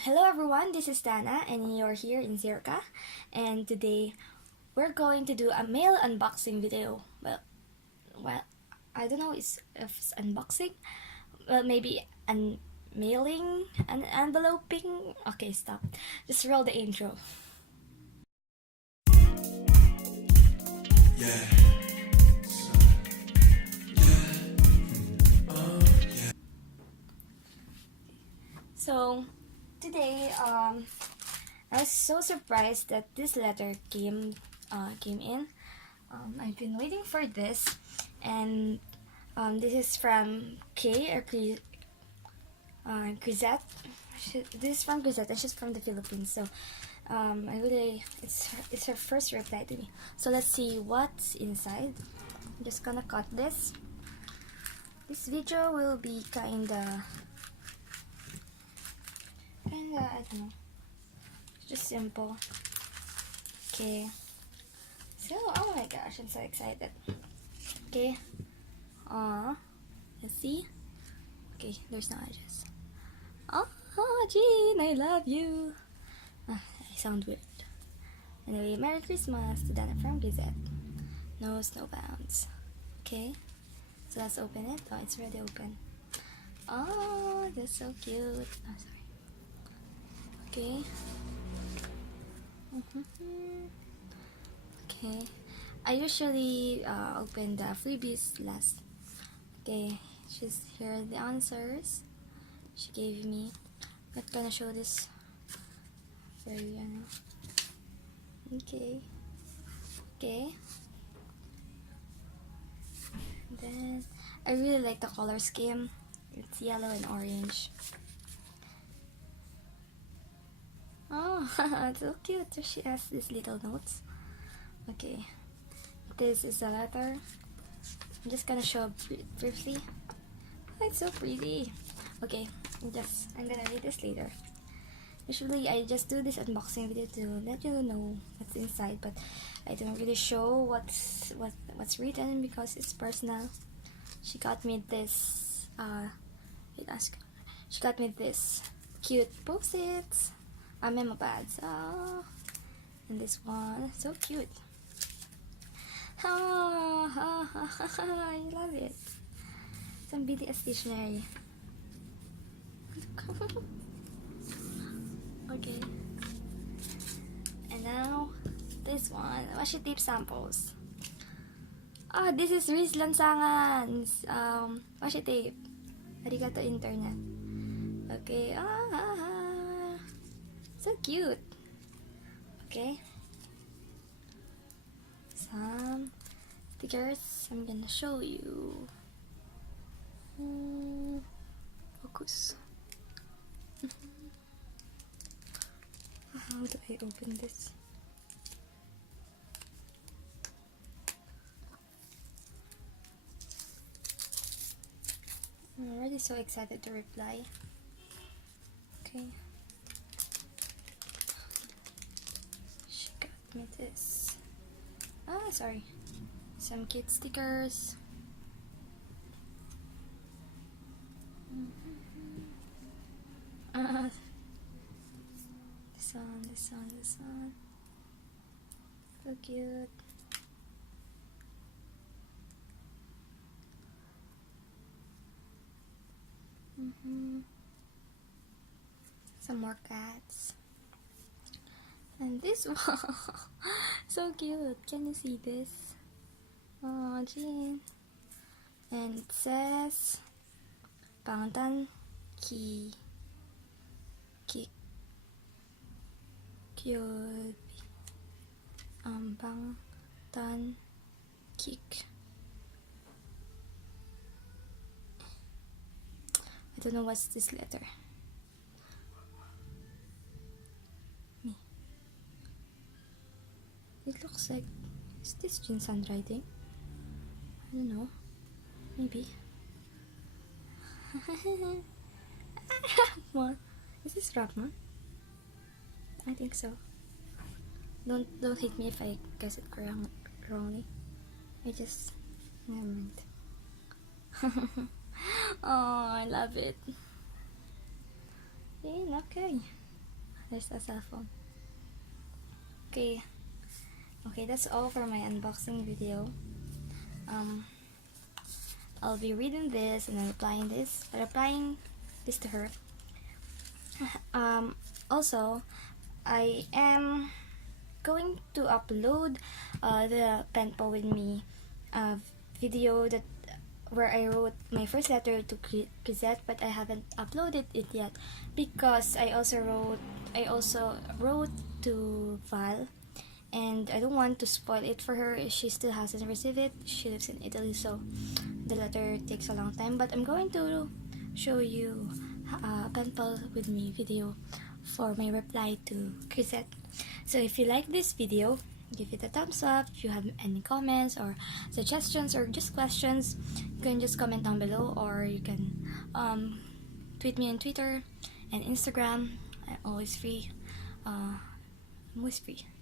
Hello everyone, this is Dana and you're here in Zirka, and today we're going to do a mail unboxing video. Well, I don't know if it's unboxing, well maybe mailing, an enveloping. Okay, stop. Just roll the intro. Yeah. So today, I was so surprised that this letter came in. I've been waiting for this, and this is from Crisette. This is from Crisette, and she's from the Philippines. So it's her first reply to me. So let's see what's inside. I'm just gonna cut this. This video will be kinda I don't know, just simple. Okay, so oh my gosh, I'm so excited. Okay, let's see. Okay, there's no edges. Oh, Jean, I love you. I sound weird. Anyway, Merry Christmas to Dana from Gazette. No snowbounds. Okay, so let's open it. Oh, it's already open. Oh, that's so cute. Oh, sorry. Okay. Okay. I usually open the freebies last. Okay, here are the answers she gave me. I'm not gonna show this very okay. Okay. Then I really like the color scheme. It's yellow and orange. Oh, it's so cute. So she has these little notes. Okay, this is a letter. I'm just gonna show briefly. Oh, it's so pretty. Okay, I'm gonna read this later. Usually I just do this unboxing video to let you know what's inside, but I don't really show what's written because it's personal. She got me this she got me this cute post-its, memo pads. Oh, and this one, so cute. Oh, I love it. Some BTS stationery. Okay. And now, this one, washi tape samples. Ah, this is Riz Lansangan's washi tape. Arigato internet. Okay. So cute. Okay. Some stickers I'm gonna show you. Focus. How do I open this? I'm already so excited to reply. Okay. She got me this. Sorry. Some cute stickers. This one. So cute. Some more cats. And this one. So cute. Can you see this? Oh, Jean. And it says Bangtan Ki Kyobi. Bangtan Kik. I don't know what's this letter. Me. It looks like, is this Jin's handwriting? I don't know. Maybe. What? Is this Rapma? I think so. Don't hate me if I guess it wrongly. Never mind. Oh, I love it. Okay. there's a cell phone. Okay, that's all for my unboxing video. I'll be reading this and then replying this to her. Also, I am going to upload the Penpal with me video where I wrote my first letter to Crisette, but I haven't uploaded it yet because I also wrote to Val, and I don't want to spoil it for her. She still hasn't received it. She lives in Italy, so the letter takes a long time. But I'm going to show you a Penpal with me video for my reply to Crisette. So if you like this video, give it a thumbs up. If you have any comments or suggestions or just questions, you can just comment down below, or you can tweet me on Twitter and Instagram. I'm always free.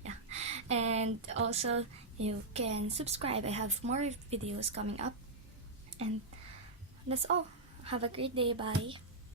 Yeah. And also you can subscribe. I have more videos coming up. And that's all. Have a great day. Bye.